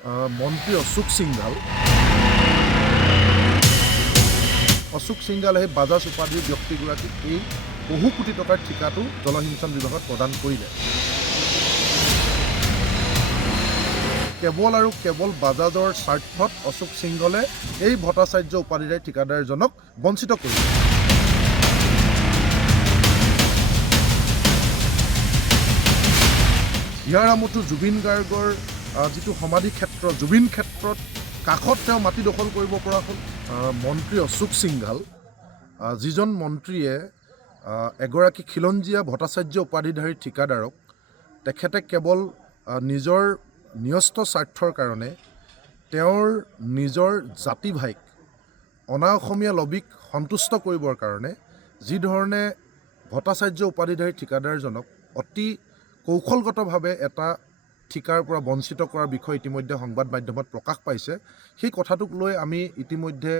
মন্ত্ৰী অশোক সিংঘাল সেই বাজাজ উপাধিৰ ব্যক্তিগৰাকীক এই বহু কোটি টকাৰ ঠিকাটো জলসিঞ্চন বিভাগত প্ৰদান কৰিলে। কেৱল আৰু কেৱল বাজাজৰ স্বাৰ্থত অশোক সিংঘলে এই ভট্টাচাৰ্য উপাধিৰে ঠিকাদাৰজনক বঞ্চিত কৰিলে। হিয়াৰামতো জুবিন গাৰ্গৰ যিটো সমাধি ক্ষেত্ৰ জুবিন ক্ষেত্ৰত কাষত তেওঁ মাটি দখল কৰিব পৰা হ'ল। মন্ত্ৰী অশোক সিংঘাল যিজন মন্ত্ৰীয়ে এগৰাকী খিলঞ্জীয়া ভট্টাচাৰ্য উপাধিধাৰী ঠিকাদাৰক তেখেতে কেৱল নিজৰ ন্যস্ত স্বাৰ্থৰ কাৰণে তেওঁৰ নিজৰ জাতি ভাইক অনা অসমীয়া লবিক সন্তুষ্ট কৰিবৰ কাৰণে যিধৰণে ভট্টাচাৰ্য উপাধিধাৰী ঠিকাদাৰজনক অতি কৌশলগতভাৱে এটা ঠিকাৰ পৰা বঞ্চিত কৰাৰ বিষয়ে ইতিমধ্যে সংবাদ মাধ্যমত প্ৰকাশ পাইছে। সেই কথাটোক লৈ আমি ইতিমধ্যে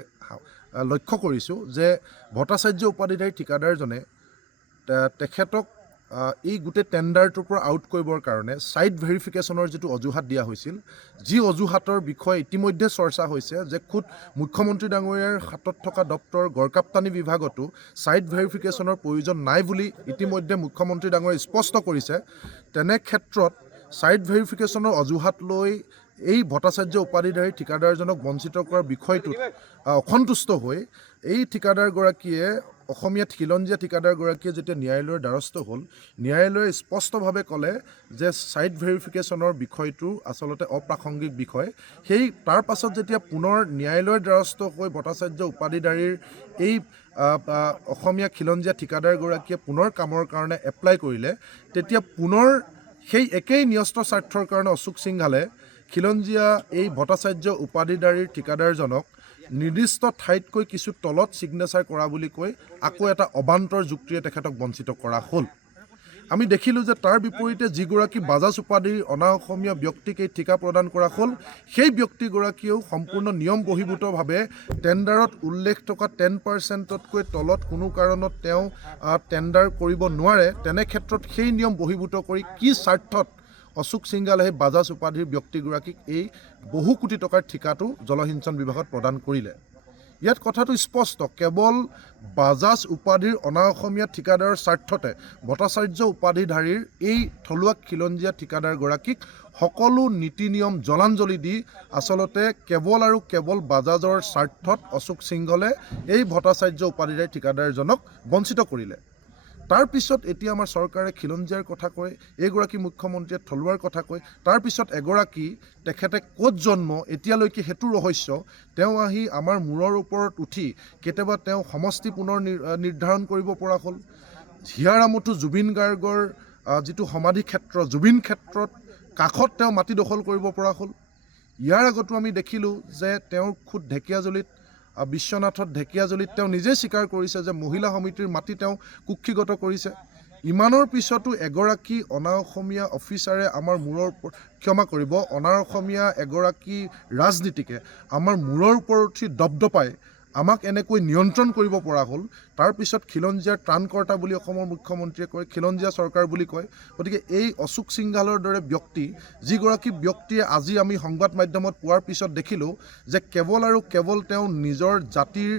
লক্ষ্য কৰিছোঁ যে ভট্টাচাৰ্য উপাধিধাৰী ঠিকাদাৰজনে তেখেতক এই গোটেই টেণ্ডাৰটোৰ পৰা আউট কৰিবৰ কাৰণে ছাইট ভেৰিফিকেশ্যনৰ যিটো অজুহাত দিয়া হৈছিল, যি অজুহাতৰ বিষয়ে ইতিমধ্যে চৰ্চা হৈছে যে খুদ মুখ্যমন্ত্ৰী ডাঙৰীয়াৰ হাতত থকা দপ্তৰ গড়কাপ্তানি বিভাগতো ছাইট ভেৰিফিকেশ্যনৰ প্ৰয়োজন নাই বুলি ইতিমধ্যে মুখ্যমন্ত্ৰী ডাঙৰীয়াই স্পষ্ট কৰিছে। তেনে ক্ষেত্ৰত ছাইট ভেৰিফিকেশ্যনৰ অজুহাত লৈ এই ভট্টাচাৰ্য উপাধিধাৰী ঠিকাদাৰজনক বঞ্চিত কৰাৰ বিষয়টোত অসন্তুষ্ট হৈ এই ঠিকাদাৰগৰাকীয়ে অসমীয়া খিলঞ্জীয়া ঠিকাদাৰগৰাকীয়ে যেতিয়া ন্যায়ালয়ৰ দ্বাৰস্থ হ'ল, ন্যায়ালয়ে স্পষ্টভাৱে ক'লে যে ছাইট ভেৰিফিকেশ্যনৰ বিষয়টো আচলতে অপ্ৰাসংগিক বিষয়। সেই তাৰ পাছত যেতিয়া পুনৰ ন্যায়ালয়ৰ দ্বাৰস্থ হৈ ভট্টাচাৰ্য উপাধিধাৰীৰ এই অসমীয়া খিলঞ্জীয়া ঠিকাদাৰগৰাকীয়ে পুনৰ কামৰ কাৰণে এপ্লাই কৰিলে, তেতিয়া পুনৰ সেই একেই ন্যস্ত স্বাৰ্থৰ কাৰণে অশোক সিংঘালে খিলঞ্জীয়া এই ভট্টাচাৰ্য উপাধিধাৰীৰ ঠিকাদাৰজনক নিৰ্দিষ্ট ঠাইতকৈ কিছু তলত ছিগনেচাৰ কৰা বুলি কৈ আকৌ এটা অবান্তৰ যুক্তিৰে তেখেতক বঞ্চিত কৰা হ'ল। আমি দেখিলোঁ যে তাৰ বিপৰীতে যিগৰাকী বাজাজ উপাধিৰ অনা অসমীয়া ব্যক্তিক এই ঠিকা প্ৰদান কৰা হ'ল, সেই ব্যক্তিগৰাকীয়েও সম্পূৰ্ণ নিয়ম বহিৰ্ভূতভাৱে টেণ্ডাৰত উল্লেখ থকা 10%তকৈ তলত কোনো কাৰণত তেওঁ টেণ্ডাৰ কৰিব নোৱাৰে। তেনে ক্ষেত্ৰত সেই নিয়ম বহিৰ্ভূত কৰি কি স্বাৰ্থত অশোক সিংঘালে সেই বাজাজ উপাধিৰ ব্যক্তিগৰাকীক এই বহু কোটি টকাৰ ঠিকাটো জলসিঞ্চন বিভাগত প্ৰদান কৰিলে। ইয়াত কথাটো স্পষ্ট, কেৱল বাজাজ উপাধিৰ অনা অসমীয়া ঠিকাদাৰৰ স্বাৰ্থতে ভট্টাচাৰ্য উপাধিধাৰীৰ এই থলুৱা খিলঞ্জীয়া ঠিকাদাৰগৰাকীক সকলো নীতি নিয়ম জলাঞ্জলি দি আচলতে কেৱল আৰু কেৱল বাজাজৰ স্বাৰ্থত অশোক সিংঘলে এই ভট্টাচাৰ্য উপাধিধাৰী ঠিকাদাৰজনক বঞ্চিত কৰিলে। তাৰপিছত এতিয়া আমাৰ চৰকাৰে খিলঞ্জীয়াৰ কথা কয়, এইগৰাকী মুখ্যমন্ত্ৰীয়ে থলুৱাৰ কথা কয়, তাৰপিছত এগৰাকী তেখেতে ক'ত জন্ম এতিয়ালৈকে সেইটো ৰহস্য। তেওঁ আহি আমাৰ মূৰৰ ওপৰত উঠি কেতিয়াবা তেওঁ সমষ্টি পুনৰ নিৰ্ধাৰণ কৰিব পৰা হ'ল। হিয়াৰামতো জুবিন গাৰ্গৰ যিটো সমাধি ক্ষেত্ৰ জুবিন ক্ষেত্ৰত কাষত তেওঁ মাটি দখল কৰিব পৰা হ'ল। ইয়াৰ আগতো আমি দেখিলোঁ যে তেওঁৰ খুদ ঢেকীয়াজুলিত বিশ্বনাথত ঢেকীয়াজুলিত তেওঁ নিজেই স্বীকাৰ কৰিছে যে মহিলা সমিতিৰ মাটি তেওঁ কুক্ষিগত কৰিছে। ইমানৰ পিছতো এগৰাকী অনা অসমীয়া অফিচাৰে আমাৰ মূৰৰ ওপৰত ক্ষমা কৰিব, অনা অসমীয়া এগৰাকী ৰাজনীতিকে আমাৰ মূৰৰ ওপৰত উঠি দপদপাই আমাক এনেকৈ নিয়ন্ত্ৰণ কৰিব পৰা হ'ল। তাৰপিছত খিলঞ্জীয়াৰ ত্ৰাণকৰ্তা বুলি অসমৰ মুখ্যমন্ত্ৰীয়ে কয়, খিলঞ্জীয়া চৰকাৰ বুলি কয়। গতিকে এই অশোক সিংঘালৰ দৰে ব্যক্তি, যিগৰাকী ব্যক্তিয়ে আজি আমি সংবাদ মাধ্যমত পোৱাৰ পিছত দেখিলোঁ যে কেৱল আৰু কেৱল তেওঁ নিজৰ জাতিৰ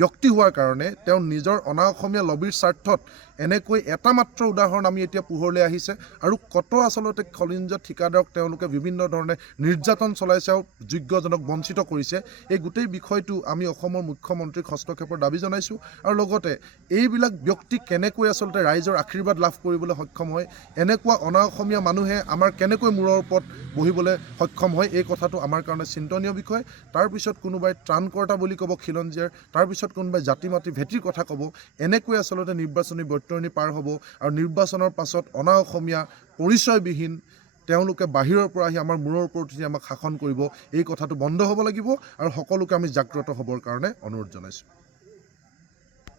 ব্যক্তি হোৱাৰ কাৰণে তেওঁ নিজৰ অনা অসমীয়া লবিৰ স্বাৰ্থত এনেকৈ এটা মাত্ৰ উদাহৰণ আমি এতিয়া পোহৰলৈ আহিছে। আৰু কত আচলতে খিলঞ্জীয়া ঠিকাদাৰক তেওঁলোকে বিভিন্ন ধৰণে নিৰ্যাতন চলাইছে আৰু যোগ্যজনক বঞ্চিত কৰিছে। এই গোটেই বিষয়টো আমি অসমৰ মুখ্যমন্ত্ৰীক হস্তক্ষেপৰ দাবী জনাইছোঁ। আৰু লগতে এইবিলাক ব্যক্তি কেনেকৈ আচলতে ৰাইজৰ আশীৰ্বাদ লাভ কৰিবলৈ সক্ষম হয়, এনেকুৱা অনা অসমীয়া মানুহে আমাৰ কেনেকৈ মূৰৰ ওপৰত বহিবলৈ সক্ষম হয়, এই কথাটো আমাৰ কাৰণে চিন্তনীয় বিষয়। তাৰপিছত কোনোবাই ত্ৰাণকৰ্তা বুলি ক'ব খিলঞ্জীয়াৰ, তাৰপিছত কোনোবাই জাতি মাটি ভেটিৰ কথা ক'ব। এনেকৈ আচলতে নিৰ্বাচনী বৈতৰণি পাৰ হ'ব আৰু নিৰ্বাচনৰ পাছত অনা অসমীয়া পৰিচয়বিহীন তেওঁলোকে বাহিৰৰ পৰা আহি আমাৰ মূৰৰ ওপৰত উঠি আমাক শাসন কৰিব। এই কথাটো বন্ধ হ'ব লাগিব আৰু সকলোকে আমি জাগ্ৰত হ'বৰ কাৰণে অনুৰোধ জনাইছোঁ।